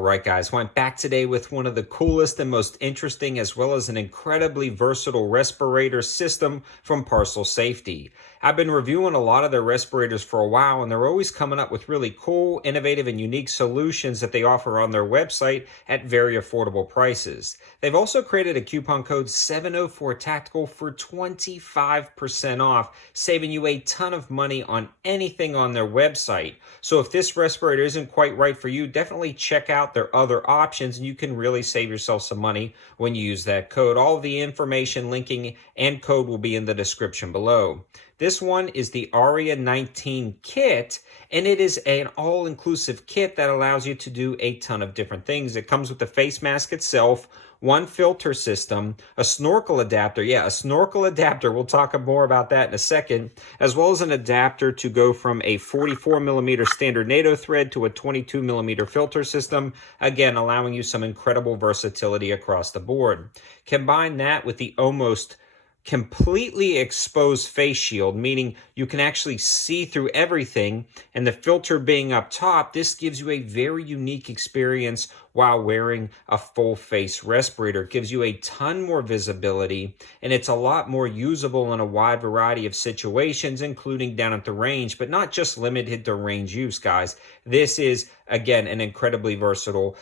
Alright guys, well, I'm back today with one of the coolest and most interesting as well as an incredibly versatile respirator system from Parcel Safety. I've been reviewing a lot of their respirators for a while and they're always coming up with really cool, innovative, and unique solutions that they offer on their website at very affordable prices. They've also created a coupon code 704TACTICAL for 25% off, saving you a ton of money on anything on their website. So if this respirator isn't quite right for you, definitely check out their other options and you can really save yourself some money when you use that code. All of the information, linking, and code will be in the description below. This one is the ARIA19 Kit, and it is an all-inclusive kit that allows you to do a ton of different things. It comes with the face mask itself, one filter system, a snorkel adapter. Yeah, a snorkel adapter. We'll talk more about that in a second, as well as an adapter to go from a 44mm standard NATO thread to a 22mm filter system, again, allowing you some incredible versatility across the board. Combine that with the almost completely exposed face shield, meaning you can actually see through everything, and the filter being up top, this gives you a very unique experience while wearing a full face respirator. It gives you a ton more visibility, and it's a lot more usable in a wide variety of situations, including down at the range, but not just limited to range use, guys. This is, again, an incredibly versatile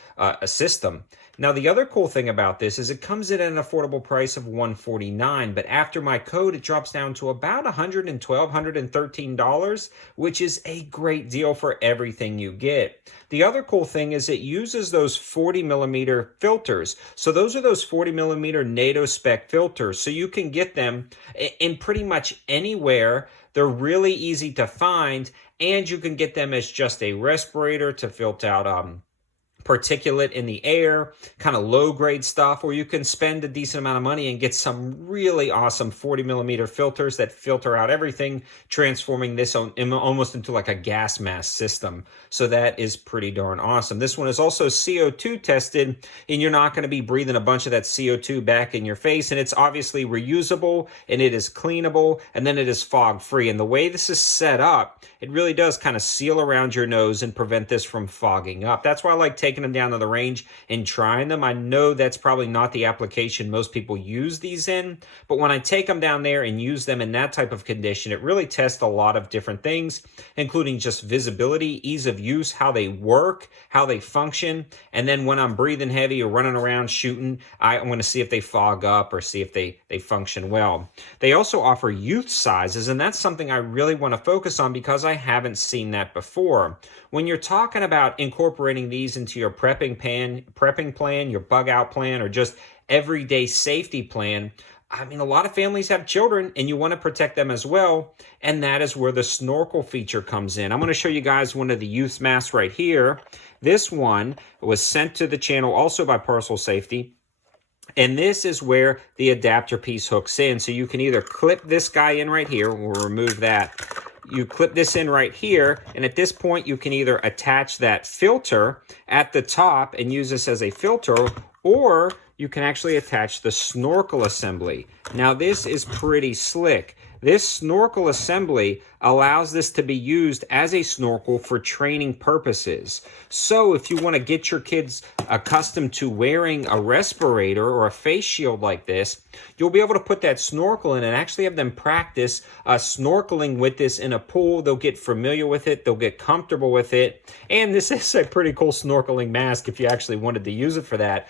system. Now, the other cool thing about this is it comes in at an affordable price of $149, but after my code, it drops down to about $112, $113, which is a great deal for everything you get. The other cool thing is it uses those 40mm filters. So those are those 40mm NATO spec filters. So you can get them in pretty much anywhere. They're really easy to find, and you can get them as just a respirator to filter out particulate in the air, kind of low-grade stuff, or you can spend a decent amount of money and get some really awesome 40mm filters that filter out everything, transforming this almost into like a gas mask system. So that is pretty darn awesome. This one is also CO2 tested, and you're not going to be breathing a bunch of that CO2 back in your face, and it's obviously reusable, and it is cleanable, and then it is fog-free. And the way this is set up, it really does kind of seal around your nose and prevent this from fogging up. That's why I like taking them down to the range and trying them. I know that's probably not the application most people use these in, but when I take them down there and use them in that type of condition, it really tests a lot of different things, including just visibility, ease of use, how they work, how they function, and then when I'm breathing heavy or running around shooting, I want to see if they fog up or see if they function well. They also offer youth sizes, and that's something I really want to focus on because I haven't seen that before. When you're talking about incorporating these into your prepping plan, your bug out plan, or just everyday safety plan, I mean, a lot of families have children and you want to protect them as well. And that is where the snorkel feature comes in. I'm going to show you guys one of the youth masks right here. This one was sent to the channel also by Parcel Safety. And this is where the adapter piece hooks in. So you can either clip this guy in right here. We'll remove that. You clip this in right here, and at this point you can either attach that filter at the top and use this as a filter, or you can actually attach the snorkel assembly. Now this is pretty slick. This snorkel assembly allows this to be used as a snorkel for training purposes. So if you want to get your kids accustomed to wearing a respirator or a face shield like this, you'll be able to put that snorkel in and actually have them practice snorkeling with this in a pool. They'll get familiar with it, they'll get comfortable with it, and this is a pretty cool snorkeling mask if you actually wanted to use it for that.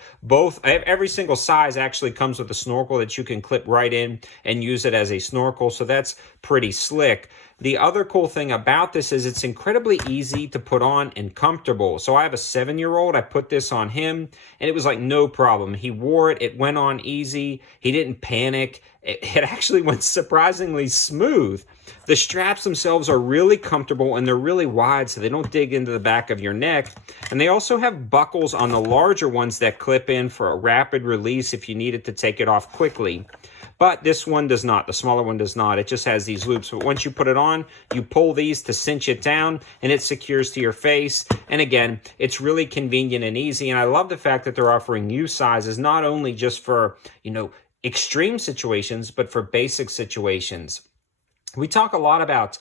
Every single size actually comes with a snorkel that you can clip right in and use it as a snorkel, so that's pretty slick. The other cool thing about this is it's incredibly easy to put on and comfortable. So I have a 7-year-old, I put this on him, and it was like no problem. He wore it, it went on easy, he didn't panic, it actually went surprisingly smooth. The straps themselves are really comfortable and they're really wide so they don't dig into the back of your neck. And they also have buckles on the larger ones that clip in for a rapid release if you needed to take it off quickly. But this one does not. The smaller one does not. It just has these loops. But once you put it on, you pull these to cinch it down, and it secures to your face. And again, it's really convenient and easy. And I love the fact that they're offering youth sizes, not only just for, extreme situations, but for basic situations. We talk a lot about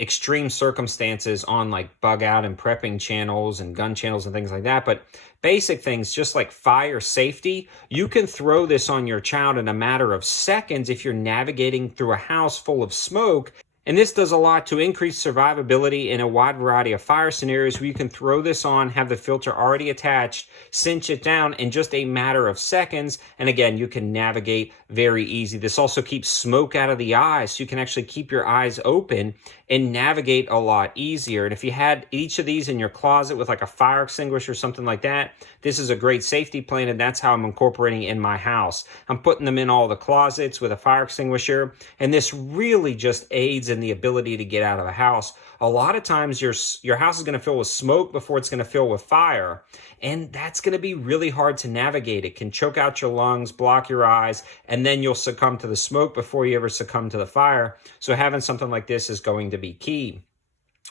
extreme circumstances on like bug out and prepping channels and gun channels and things like that. But basic things just like fire safety, you can throw this on your child in a matter of seconds if you're navigating through a house full of smoke. And this does a lot to increase survivability in a wide variety of fire scenarios where you can throw this on, have the filter already attached, cinch it down in just a matter of seconds. And again, you can navigate very easy. This also keeps smoke out of the eyes, so you can actually keep your eyes open and navigate a lot easier. And if you had each of these in your closet with like a fire extinguisher or something like that, this is a great safety plan, and that's how I'm incorporating in my house. I'm putting them in all the closets with a fire extinguisher, and this really just aids in the ability to get out of the house. A lot of times your house is going to fill with smoke before it's going to fill with fire, and that's going to be really hard to navigate. It can choke out your lungs, block your eyes, and then you'll succumb to the smoke before you ever succumb to the fire. So having something like this is going to be key.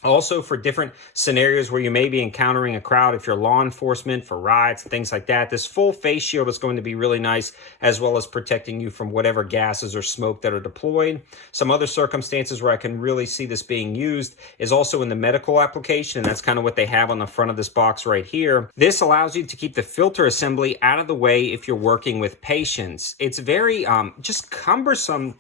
Also, for different scenarios where you may be encountering a crowd, if you're law enforcement, for riots, things like that, this full face shield is going to be really nice, as well as protecting you from whatever gases or smoke that are deployed. Some other circumstances where I can really see this being used is also in the medical application, and that's kind of what they have on the front of this box right here. This allows you to keep the filter assembly out of the way if you're working with patients. It's very just cumbersome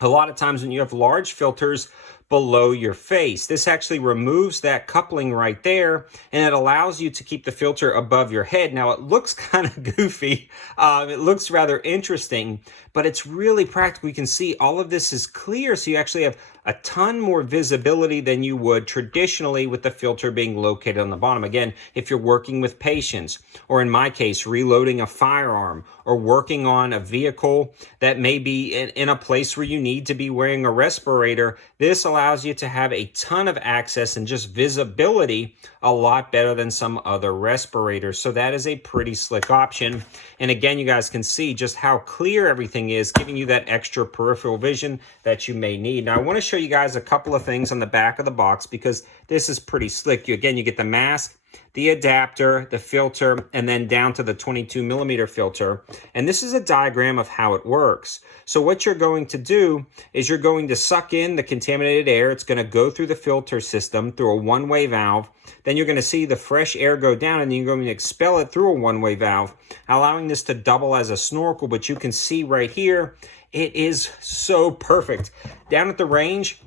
a lot of times when you have large filters below your face. This actually removes that coupling right there, and it allows you to keep the filter above your head. Now, it looks kind of goofy. It looks rather interesting, but it's really practical. You can see all of this is clear, so you actually have a ton more visibility than you would traditionally with the filter being located on the bottom. Again, if you're working with patients, or in my case, reloading a firearm, or working on a vehicle that may be in a place where you need to be wearing a respirator, this allows you to have a ton of access and just visibility a lot better than some other respirators. So that is a pretty slick option. And again, you guys can see just how clear everything is, giving you that extra peripheral vision that you may need. Now, I want to show you guys a couple of things on the back of the box because this is pretty slick. You get the mask, the adapter, the filter, and then down to the 22 millimeter filter. And this is a diagram of how it works. So what you're going to do is you're going to suck in the contaminated air. It's going to go through the filter system through a one-way valve. Then you're going to see the fresh air go down, and then you're going to expel it through a one-way valve, allowing this to double as a snorkel. But you can see right here, it is so perfect. Down at the range,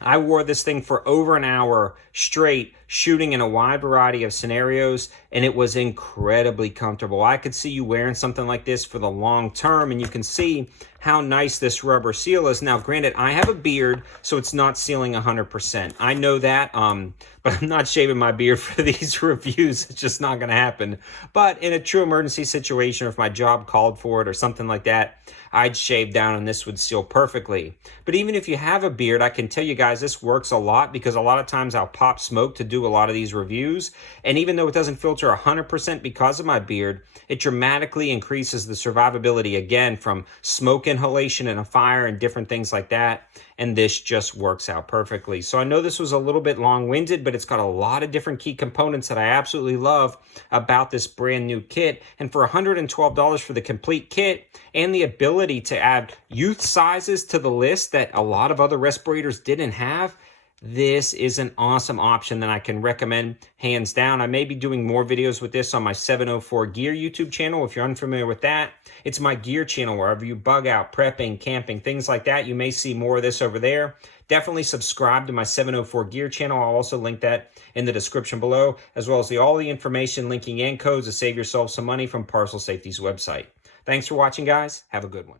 I wore this thing for over an hour straight, shooting in a wide variety of scenarios, and it was incredibly comfortable. I could see you wearing something like this for the long term, and you can see how nice this rubber seal is. Now, granted, I have a beard, so it's not sealing 100%. I know that, but I'm not shaving my beard for these reviews. It's just not going to happen. But in a true emergency situation, or if my job called for it or something like that, I'd shave down and this would seal perfectly. But even if you have a beard, I can tell you guys this works a lot, because a lot of times I'll pop smoke to do a lot of these reviews. And even though it doesn't filter 100% because of my beard, it dramatically increases the survivability, again, from smoke inhalation and a fire and different things like that. And this just works out perfectly. So I know this was a little bit long-winded, but it's got a lot of different key components that I absolutely love about this brand new kit. And for $112 for the complete kit and the ability to add youth sizes to the list that a lot of other respirators didn't have, this is an awesome option that I can recommend hands down. I may be doing more videos with this on my 704 Gear YouTube channel. If you're unfamiliar with that, it's my gear channel wherever you bug out, prepping, camping, things like that. You may see more of this over there. Definitely subscribe to my 704 Gear channel. I'll also link that in the description below, as well as all the information, linking, and codes to save yourself some money from Parcel Safety's website. Thanks for watching, guys. Have a good one.